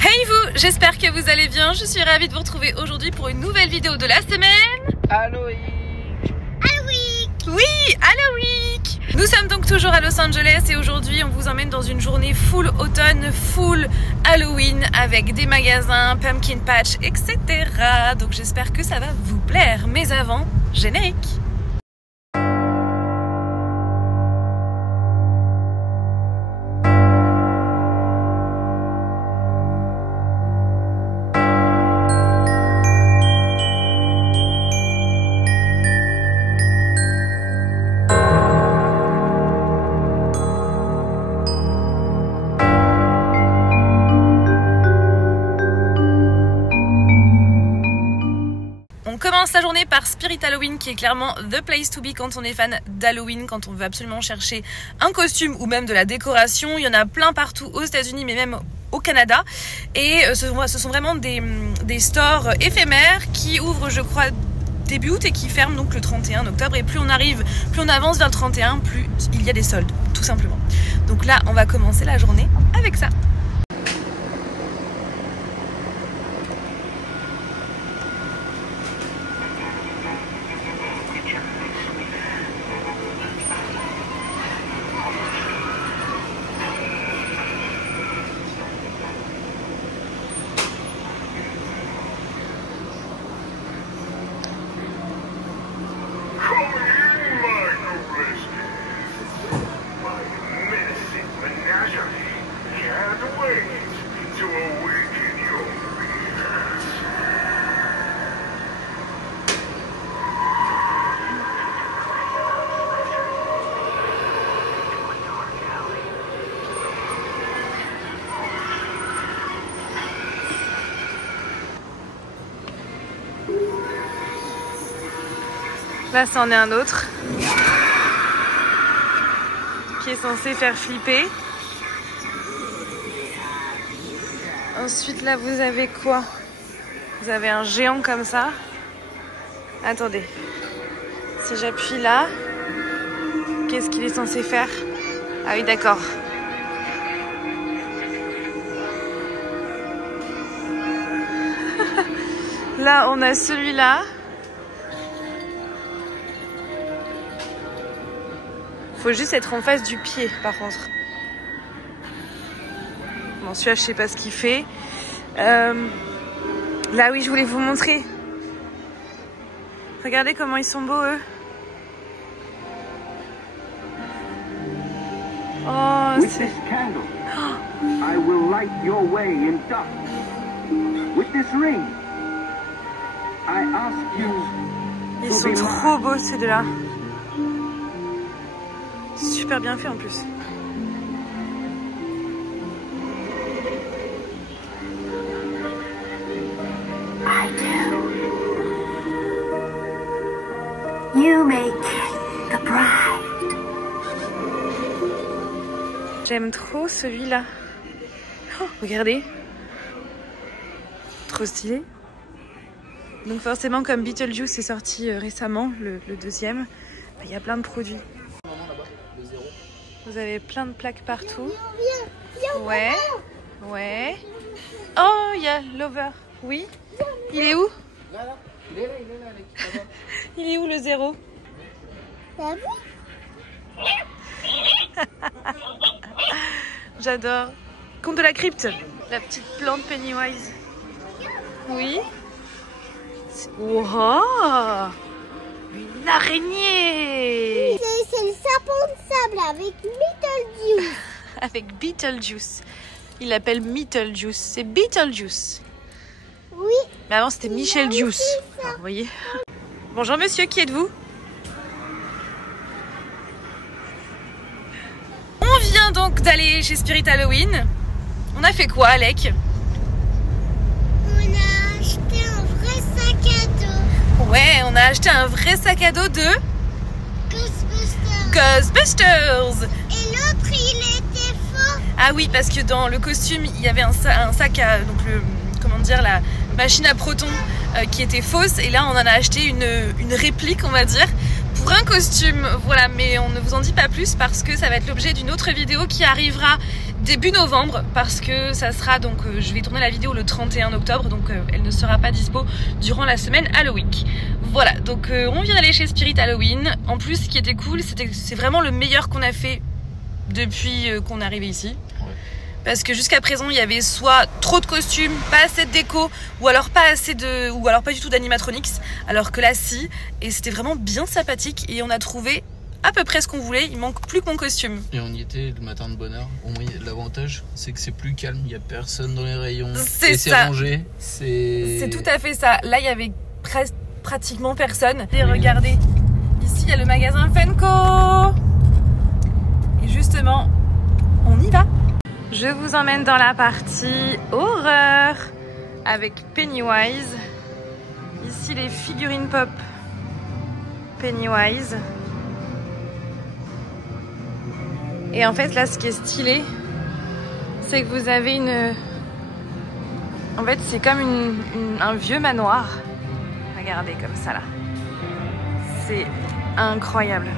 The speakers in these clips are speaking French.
Hey vous, j'espère que vous allez bien. Je suis ravie de vous retrouver aujourd'hui pour une nouvelle vidéo de la semaine. Halloween. Oui, Halloween. Nous sommes donc toujours à Los Angeles et aujourd'hui on vous emmène dans une journée full automne, full Halloween avec des magasins, pumpkin patch, etc. Donc j'espère que ça va vous plaire. Mais avant, générique. On commence la journée par Spirit Halloween qui est clairement the place to be quand on est fan d'Halloween, quand on veut absolument chercher un costume ou même de la décoration. Il y en a plein partout aux États-Unis mais même au Canada et ce sont vraiment des stores éphémères qui ouvrent je crois début août et qui ferment donc le 31 octobre et plus on avance vers le 31, plus il y a des soldes tout simplement. Donc là on va commencer la journée avec ça. Là, c'en est un autre qui est censé faire flipper. Ensuite, là, vous avez quoi? Vous avez un géant comme ça. Attendez. Si j'appuie là, qu'est-ce qu'il est censé faire? Ah oui, d'accord. Là, on a celui-là. Faut juste être en face du pied par contre. Bon, celui-là je sais pas ce qu'il fait. Là oui, je voulais vous montrer. Regardez comment ils sont beaux eux. Oh, c'est... I will light your way in dark. With this ring, I ask you. Ils sont trop beaux ces deux-là. Super bien fait en plus. I do. You may kiss the bride. J'aime trop celui-là. Oh, regardez. Trop stylé. Donc forcément comme Beetlejuice est sorti récemment, le deuxième, il y a plein de produits. Vous avez plein de plaques partout. Ouais. Ouais. Oh, il y a Lover. Oui. Il est où? Il est là. Il est où le 0? J'adore. Conte de la crypte. La petite plante Pennywise. Oui. Wow. Une araignée. C'est le sapin de sable avec Beetlejuice. Avec Beetlejuice. Il l'appelle Beetlejuice. C'est Beetlejuice. Oui. Mais avant c'était Michel Juice. Alors, vous voyez. Bonjour monsieur, qui êtes-vous? On vient donc d'aller chez Spirit Halloween. On a fait quoi, Alec? On a acheté un vrai sac à dos. Ouais, on a acheté un vrai sac à dos de Ghostbusters. Et l'autre, il était faux. Ah oui, parce que dans le costume, il y avait un sac à... Donc comment dire, la machine à protons qui était fausse. Et là, on en a acheté une réplique, on va dire, pour un costume. Voilà, mais on ne vous en dit pas plus parce que ça va être l'objet d'une autre vidéo qui arrivera début novembre, parce que ça sera donc je vais tourner la vidéo le 31 octobre, donc elle ne sera pas dispo durant la semaine Halloween. Voilà, donc on vient d'aller chez Spirit Halloween. En plus, ce qui était cool, c'est vraiment le meilleur qu'on a fait depuis qu'on est arrivé ici. Parce que jusqu'à présent il y avait soit trop de costumes, pas assez de déco, ou alors pas du tout d'animatronics, alors que là si, et c'était vraiment bien sympathique et on a trouvé à peu près ce qu'on voulait. Il manque plus que mon costume. Et on y était le matin de bonne heure. Au moins l'avantage c'est que c'est plus calme, il n'y a personne dans les rayons. C'est rangé. C'est tout à fait ça. Là il y avait pratiquement personne. Et regardez, ici il y a le magasin Funko. Et justement, on y va. Je vous emmène dans la partie horreur avec Pennywise. Ici les figurines pop Pennywise. Et en fait là ce qui est stylé, c'est que vous avez en fait c'est comme un vieux manoir. Regardez comme ça là. C'est incroyable.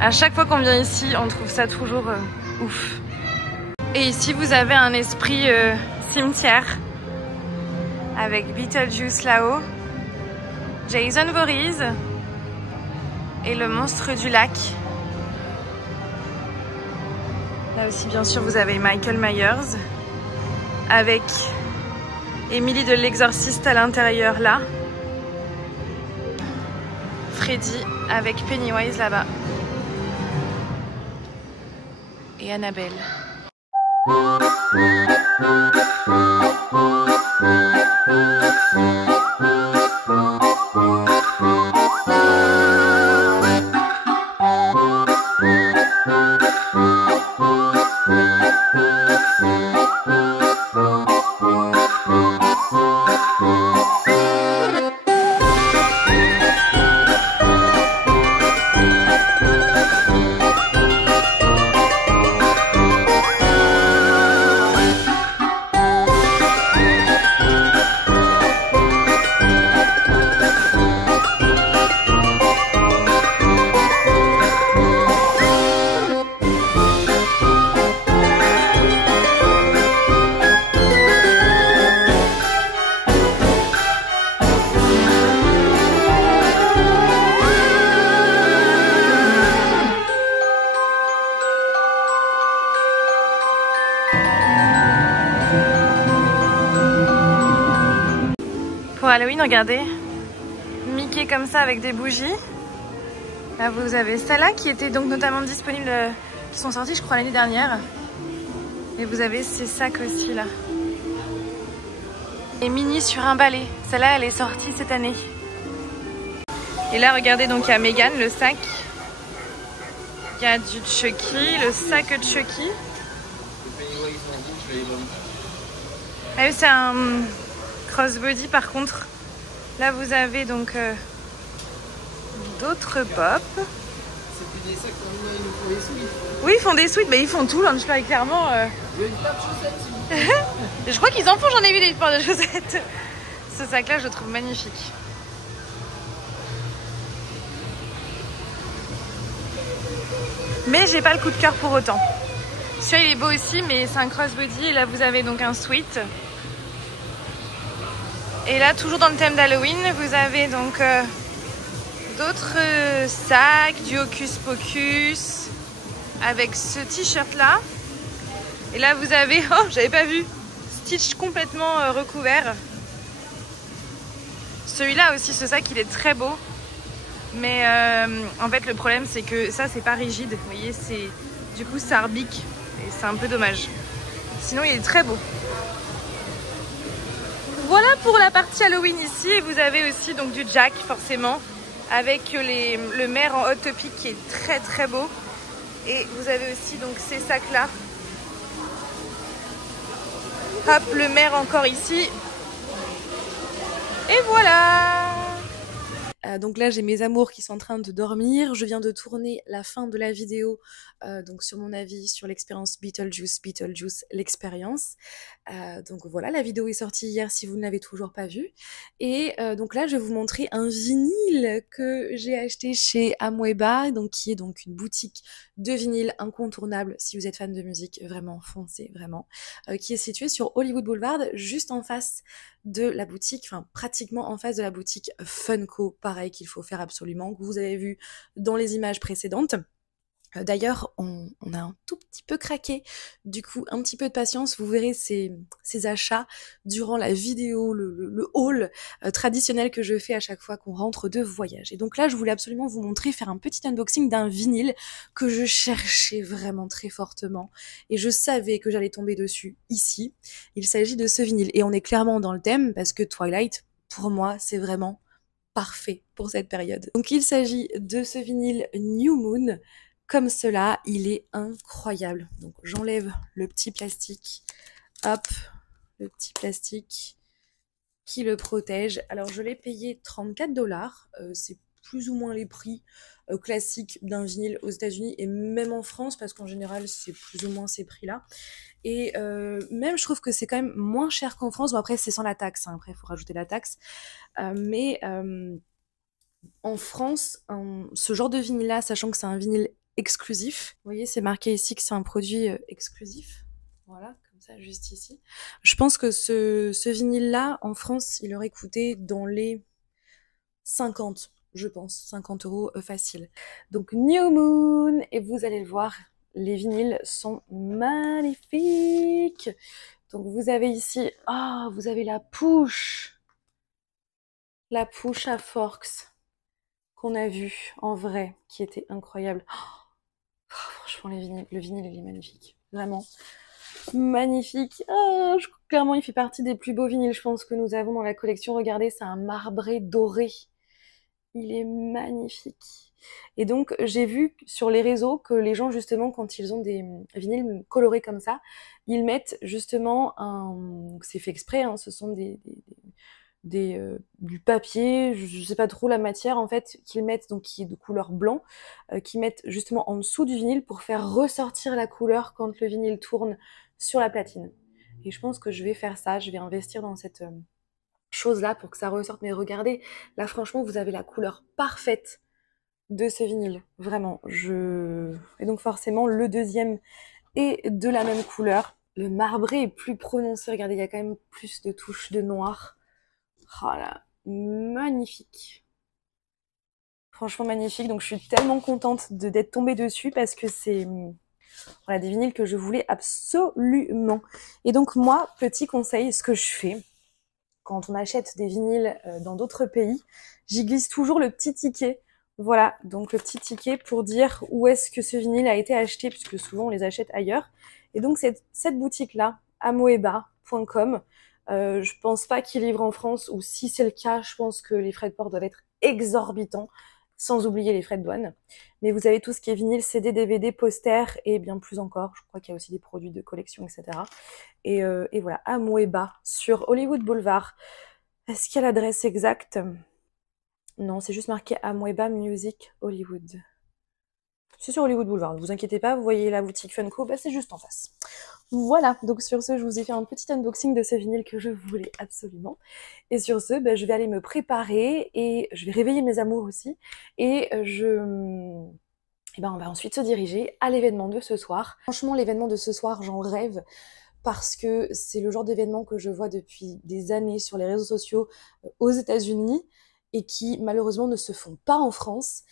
À chaque fois qu'on vient ici, on trouve ça toujours ouf. Et ici vous avez un esprit cimetière avec Beetlejuice là-haut, Jason Voorhees et le monstre du lac. Là aussi bien sûr vous avez Michael Myers avec Emily de l'Exorciste à l'intérieur là. Freddy avec Pennywise là-bas. Et Annabelle. Pour Halloween, regardez, Mickey comme ça avec des bougies. Là vous avez celle-là qui était donc notamment disponible, qui sont sorties je crois l'année dernière. Et vous avez ces sacs aussi là. Et Minnie sur un balai, celle-là elle est sortie cette année. Et là regardez, donc il y a Megan, le sac. Il y a du Chucky, le sac de Chucky. Ah oui, c'est un crossbody par contre. Là vous avez donc d'autres pop. C'est plus des sacs comme ils nous font des suites. Oui, ils font des suites, mais ils font tout, Lunchpack, clairement. Il y a une paire de chaussettes. Je crois qu'ils en font, j'en ai vu des paires de chaussettes. Ce sac-là, je le trouve magnifique. Mais j'ai pas le coup de cœur pour autant. Celui-là, il est beau aussi, mais c'est un crossbody. Et là, vous avez donc un sweat. Et là, toujours dans le thème d'Halloween, vous avez donc d'autres sacs, du Hocus Pocus, avec ce t-shirt là. Et là, vous avez, oh, j'avais pas vu, Stitch complètement recouvert. Celui-là aussi, ce sac, il est très beau. Mais en fait, le problème, c'est que ça, c'est pas rigide. Vous voyez, du coup, ça rebique. Et c'est un peu dommage. Sinon, il est très beau. Voilà pour la partie Halloween ici. Et vous avez aussi donc du Jack, forcément, avec le maire en Hot Topic qui est très très beau. Et vous avez aussi donc ces sacs là. Hop, le maire encore ici. Et voilà. Donc là, j'ai mes amours qui sont en train de dormir. Je viens de tourner la fin de la vidéo donc sur mon avis sur l'expérience Beetlejuice, l'expérience. Donc voilà, la vidéo est sortie hier si vous ne l'avez toujours pas vue. Et donc là, je vais vous montrer un vinyle que j'ai acheté chez Amoeba, donc qui est donc une boutique de vinyle incontournable si vous êtes fan de musique, vraiment foncez, vraiment, qui est située sur Hollywood Boulevard, juste en face de la boutique, enfin pratiquement en face de la boutique Funko, pareil qu'il faut faire absolument, que vous avez vu dans les images précédentes. D'ailleurs, on a un tout petit peu craqué, du coup un petit peu de patience, vous verrez ces achats durant la vidéo, le haul traditionnel que je fais à chaque fois qu'on rentre de voyage. Et donc là, je voulais absolument vous montrer, faire un petit unboxing d'un vinyle que je cherchais vraiment très fortement, et je savais que j'allais tomber dessus ici. Il s'agit de ce vinyle, et on est clairement dans le thème, parce que Twilight, pour moi, c'est vraiment parfait pour cette période. Donc il s'agit de ce vinyle New Moon. Comme cela, il est incroyable. Donc j'enlève le petit plastique, hop, le petit plastique qui le protège. Alors je l'ai payé 34 $, c'est plus ou moins les prix classiques d'un vinyle aux États-Unis et même en France, parce qu'en général c'est plus ou moins ces prix-là. Et même je trouve que c'est quand même moins cher qu'en France. Bon après c'est sans la taxe, hein. Après il faut rajouter la taxe. Mais en France, ce genre de vinyle-là, sachant que c'est un vinyle exclusif. Vous voyez, c'est marqué ici que c'est un produit exclusif. Voilà, comme ça, juste ici. Je pense que ce vinyle-là, en France, il aurait coûté dans les 50, je pense. 50 € facile. Donc, New Moon, et vous allez le voir, les vinyles sont magnifiques. Donc, vous avez ici, vous avez la push à Forks qu'on a vu en vrai, qui était incroyable. Franchement, le vinyle, il est magnifique. Vraiment magnifique. Clairement, il fait partie des plus beaux vinyles, je pense, que nous avons dans la collection. Regardez, c'est un marbré doré. Il est magnifique. Et donc, j'ai vu sur les réseaux que les gens, justement, quand ils ont des vinyles colorés comme ça, ils mettent justement c'est fait exprès, hein, ce sont du papier, je sais pas trop la matière en fait, qu'ils mettent, donc qui est de couleur blanc, qu'ils mettent justement en dessous du vinyle pour faire ressortir la couleur quand le vinyle tourne sur la platine. Et je pense que je vais faire ça, je vais investir dans cette chose là pour que ça ressorte. Mais regardez, là franchement vous avez la couleur parfaite de ce vinyle, vraiment. Et donc forcément le deuxième est de la même couleur. Le marbré est plus prononcé, regardez, il y a quand même plus de touches de noir. Oh là, magnifique. Franchement magnifique. Donc je suis tellement contente d'être tombée dessus parce que c'est voilà, des vinyles que je voulais absolument. Et donc moi, petit conseil, ce que je fais quand on achète des vinyles dans d'autres pays, j'y glisse toujours le petit ticket. Voilà, donc le petit ticket pour dire où est-ce que ce vinyle a été acheté, puisque souvent on les achète ailleurs. Et donc cette boutique-là, amoeba.com, je pense pas qu'ils livrent en France, ou si c'est le cas, je pense que les frais de port doivent être exorbitants, sans oublier les frais de douane. Mais vous avez tout ce qui est vinyle, CD, DVD, poster et bien plus encore. Je crois qu'il y a aussi des produits de collection, etc. Et voilà, Amoeba sur Hollywood Boulevard. Est-ce qu'il y a l'adresse exacte? Non, c'est juste marqué Amoeba Music Hollywood. C'est sur Hollywood Boulevard, ne vous inquiétez pas, vous voyez la boutique Funko, c'est juste en face. Voilà, donc sur ce, je vous ai fait un petit unboxing de ce vinyle que je voulais absolument. Et sur ce, je vais aller me préparer et je vais réveiller mes amours aussi. Et on va ensuite se diriger à l'événement de ce soir. Franchement, l'événement de ce soir, j'en rêve parce que c'est le genre d'événement que je vois depuis des années sur les réseaux sociaux aux États-Unis et qui malheureusement ne se font pas en France.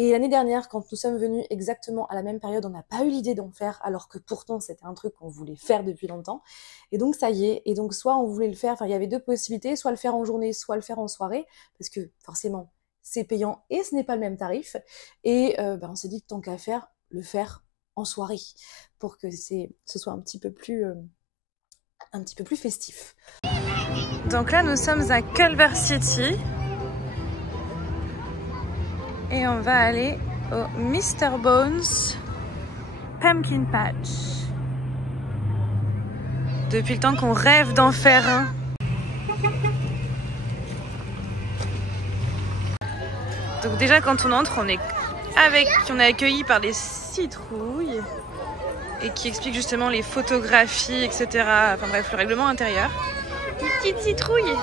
Et l'année dernière, quand nous sommes venus exactement à la même période, on n'a pas eu l'idée d'en faire, alors que pourtant c'était un truc qu'on voulait faire depuis longtemps. Et donc ça y est, et donc soit on voulait le faire, il y avait deux possibilités, soit le faire en journée, soit le faire en soirée, parce que forcément c'est payant et ce n'est pas le même tarif. Et on s'est dit que tant qu'à faire, le faire en soirée, pour que ce soit un petit peu plus festif. Donc là nous sommes à Culver City. Et on va aller au Mr. Bones Pumpkin Patch. Depuis le temps qu'on rêve d'en faire un. Donc déjà quand on entre, on est accueilli par des citrouilles et qui expliquent justement les photographies, etc. Enfin bref, le règlement intérieur. Des petites citrouilles.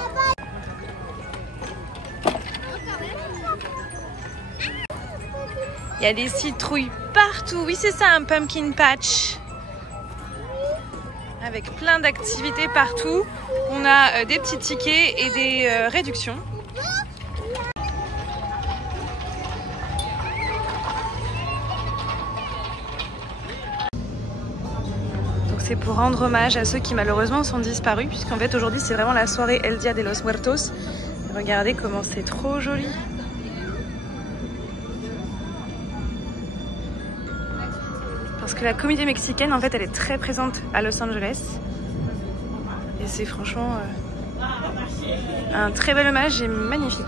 Il y a des citrouilles partout. Oui, c'est ça, un pumpkin patch. Avec plein d'activités partout. On a des petits tickets et des réductions. Donc c'est pour rendre hommage à ceux qui malheureusement sont disparus, puisqu'en fait aujourd'hui c'est vraiment la soirée El Dia de los Muertos. Regardez comment c'est trop joli. Parce que la communauté mexicaine, en fait, elle est très présente à Los Angeles. Et c'est franchement un très bel hommage et magnifique.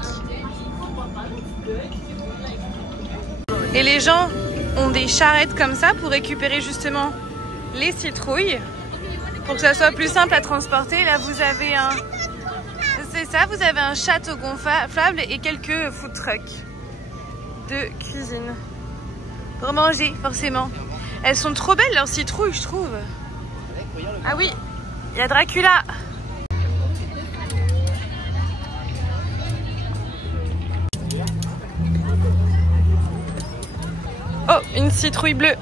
Et les gens ont des charrettes comme ça pour récupérer justement les citrouilles. Pour que ça soit plus simple à transporter. Là, vous avez un... C'est ça, vous avez un château gonflable et quelques food trucks de cuisine. Pour manger, forcément. Elles sont trop belles leurs citrouilles, je trouve. Ah oui, il y a Dracula. Oh, une citrouille bleue.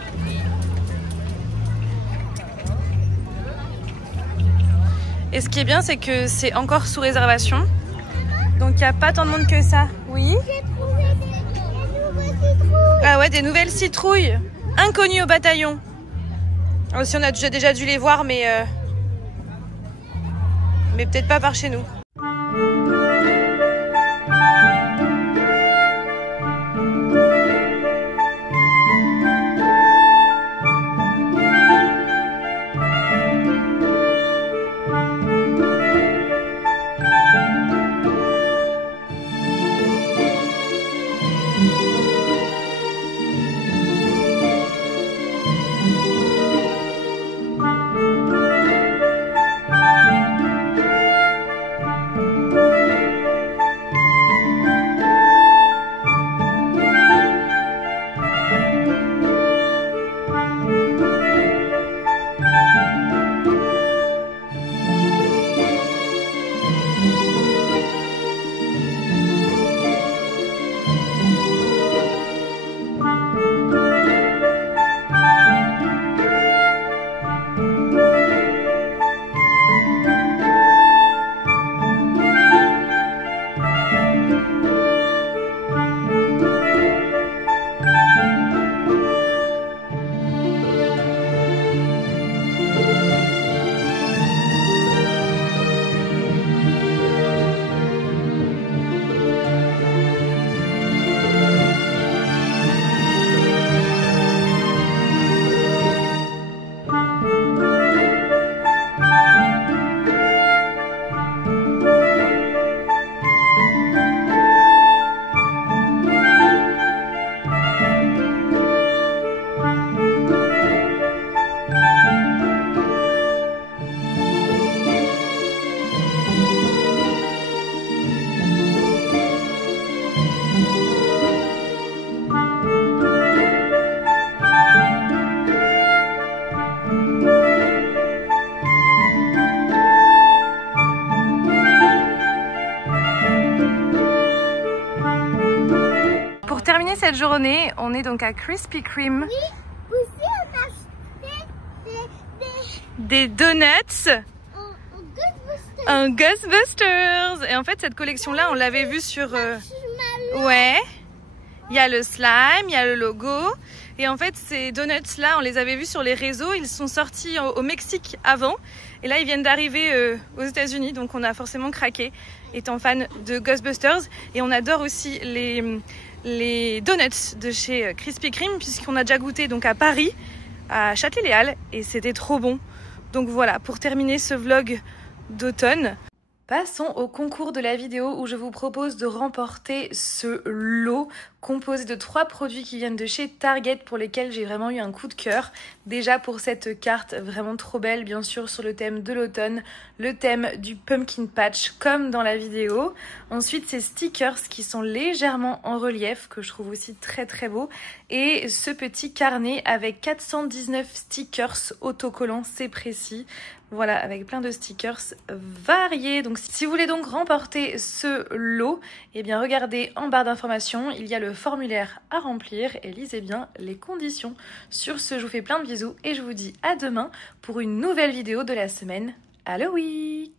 Et ce qui est bien, c'est que c'est encore sous réservation. Donc il n'y a pas tant de monde que ça. Oui. Ah ouais, des nouvelles citrouilles. Inconnus au bataillon. Aussi, on a déjà dû les voir, mais peut-être pas par chez nous. Cette journée, on est donc à Krispy Kreme. Oui, aussi on a acheté des donuts. Un Ghostbusters. Et en fait, cette collection-là, on l'avait vue sur... Ouais. Il y a le slime, il y a le logo. Et en fait, ces donuts-là, on les avait vus sur les réseaux. Ils sont sortis au Mexique avant. Et là, ils viennent d'arriver aux États-Unis. Donc, on a forcément craqué, étant fan de Ghostbusters. Et on adore aussi les donuts de chez Krispy Kreme, puisqu'on a déjà goûté donc à Paris, à Châtelet-Les Halles, et c'était trop bon. Donc voilà, pour terminer ce vlog d'automne. Passons au concours de la vidéo où je vous propose de remporter ce lot composé de 3 produits qui viennent de chez Target pour lesquels j'ai vraiment eu un coup de cœur. Déjà pour cette carte vraiment trop belle, bien sûr sur le thème de l'automne, le thème du pumpkin patch comme dans la vidéo. Ensuite ces stickers qui sont légèrement en relief que je trouve aussi très très beau. Et ce petit carnet avec 419 stickers autocollants, c'est précis. Voilà, avec plein de stickers variés. Donc si vous voulez donc remporter ce lot, eh bien regardez en barre d'informations, il y a le formulaire à remplir et lisez bien les conditions. Sur ce, je vous fais plein de bisous et je vous dis à demain pour une nouvelle vidéo de la semaine Halloween.